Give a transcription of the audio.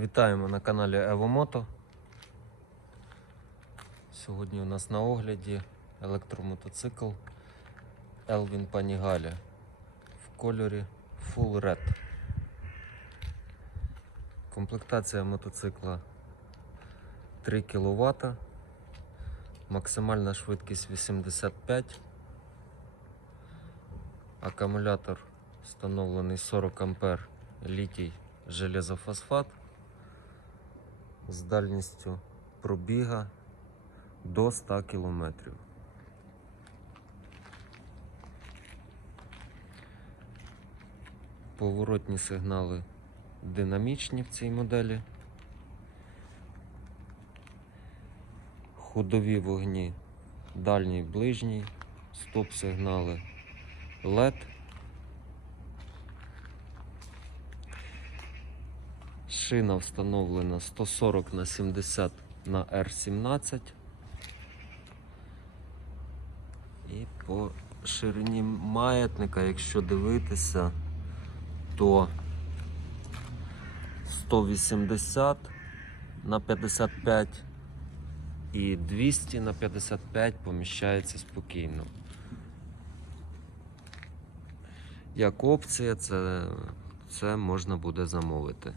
Вітаємо на каналі Евомото. Сьогодні у нас на огляді електромотоцикл Elvin Panigale в кольорі Full Red. Комплектація мотоцикла 3 кВт, максимальна швидкість 85, акумулятор встановлений 40 А літій железофосфат з дальністю пробіга до 100 км. Поворотні сигнали динамічні в цій моделі. Ходові вогні дальній ближній, стоп-сигнали LED. Шина встановлена 140 на 70 на R17. І по ширині маятника, якщо дивитися, то 180 на 55 і 200 на 55 поміщається спокійно. Як опція, це, це можна буде замовити.